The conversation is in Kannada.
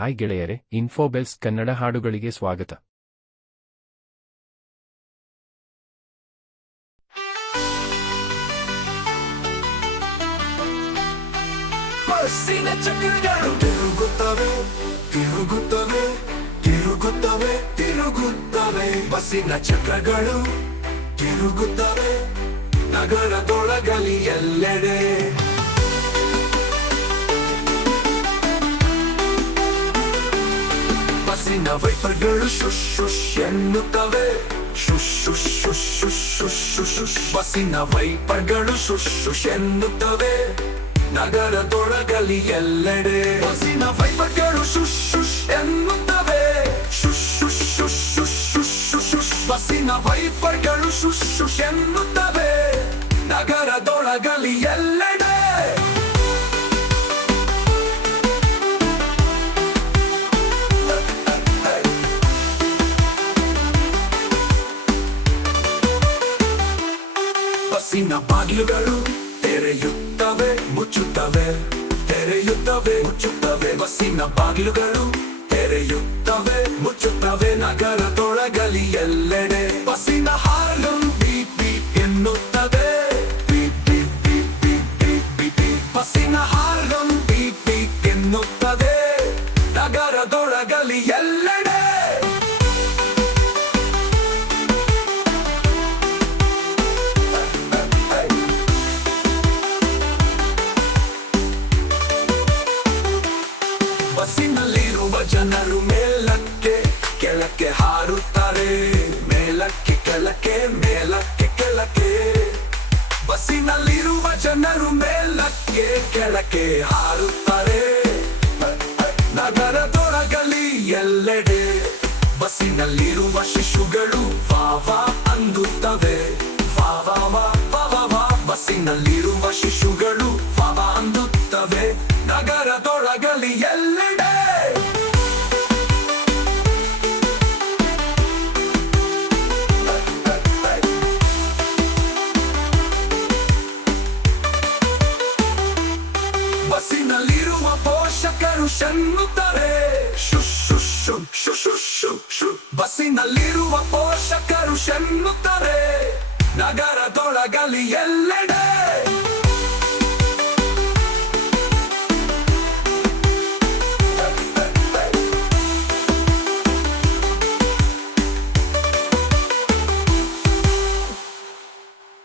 ಹಾಯ್ ಗೆಳೆಯರೆ, ಇನ್ಫೋಬೆಲ್ಸ್ ಕನ್ನಡ ಹಾಡುಗಳಿಗೆ ಸ್ವಾಗತ. ಬಸ್ಸಿನ ಚಕ್ರಗಳು ತಿರುಗುತ್ತವೆ ತಿರುಗುತ್ತವೆ ತಿರುಗುತ್ತವೆ ತಿರುಗುತ್ತವೆ. ಬಸ್ಸಿನ ಚಕ್ರಗಳು ತಿರುಗುತ್ತವೆ ನಗರದೊಳಗಲಿ ಎಲ್ಲೆಡೆ. ಬಸ್ಸಿನ ವೈಪರ್ಗಳು ಶುಶ್ ಶುಶ್ ಎನ್ನುತ್ತವೆ, ಶುಶ್ ಶುಶ್ ಶುಶ್ ಶುಶ್ ಶುಶ್ ಶುಶ್ ಶುಶ್. ಬಸ್ಸಿನ ವೈಪರ್ಗಳು ಶುಶ್ ಶುಶ್ ಎನ್ನುತ್ತವೆ ನಗರದೊಳಗಲಿ ಎಲ್ಲೆಡೆ. ಬಸ್ಸಿನ ವೈಪರ್ಗಳು ಶುಶ್ ಶುಶ್ ಎನ್ನುತ್ತವೆ, ಶುಶ್ ಶುಶ್ ಶುಶ್ ಶುಶ್ ಶುಶ್ ಶುಶ್ ಶುಶ್. ಬಸ್ಸಿನ ವೈಪರ್ಗಳು ಶುಶ್ ಶುಶ್ ಎನ್ನುತ್ತವೆ ನಗರದೊಳಗಲಿ ಎಲ್ಲೆಡೆ. ಬಸ್ಸಿನ ಬಾಗಿಲುಗಳು ತೆರೆಯುತ್ತವೆ ಮುಚ್ಚುತ್ತವೆ, ತೆರೆಯುತ್ತವೆ ಮುಚ್ಚುತ್ತವೆ. ಬಸ್ಸಿನ ಬಾಗಿಲುಗಳು ತೆರೆಯುತ್ತವೆ ಮುಚ್ಚುತ್ತವೆ ನಗರದೊಳಗಲಿ ಎಲ್ಲೆಡೆ. ಬಸ್ಸಿನ ಹಾರ್ನ್ ಬೀಪ್ ಬೀಪ್ ಎನ್ನುತ್ತದೆ, beep beep beep beep beep beep beep. ಬಸ್ಸಿನ ಹಾರ್ನ್ ಬೀಪ್ ಬೀಪ್ ಎನ್ನುತ್ತದೆ ನಗರದೊಳಗಲಿ ಎಲ್ಲೆಡೆ. ಬಸ್ಸಿನಲ್ಲಿರುವ ಜನರು ಮೇಲಕ್ಕೆ ಕೆಳಕ್ಕೆ ಹಾರುತ್ತಾರೆ, ಮೇಲಕ್ಕೆ ಕೆಳಕ್ಕೆ ಮೇಲಕ್ಕೆ ಕೆಳಕ್ಕೆ. ಬಸ್ಸಿನಲ್ಲಿರುವ ಜನರು ಮೇಲಕ್ಕೆ ಕೆಳಕ್ಕೆ ಹಾರುತ್ತಾರೆ ನಗರದೊಳಗಲಿ ಎಲ್ಲೆಡೆ. ಬಸ್ಸಿನಲ್ಲಿರುವ ಶಿಶುಗಳು ವಾ ವಾ ಅಂದುತ್ತವೆ, ವಾ ವಾ ವಾ ವಾ ವಾ ವಾ. ಬಸ್ಸಿನಲ್ಲಿರುವ ಶಿಶುಗಳು ವಾ ವಾ ಅಂದುತ್ತವೆ ನಗರದೊಳಗಲಿ ಎಲ್ಲೆಡೆ. ಬಸ್ಸಿನಲ್ಲಿರುವ ಪೋಷಕರು ಶಣ್ಣುತ್ತಾರೆ, ಶುಶ್ ಶುಶ್ ಶುಶ್ ಶುಶ್ ಶುಶ್ ಶುಶ್. ಬಸ್ಸಿನಲ್ಲಿರುವ ಪೋಷಕರು ಶಣ್ಣುತ್ತಾರೆ ನಗರದೊಳಗಲಿ ಎಲ್ಲೆಡೆ.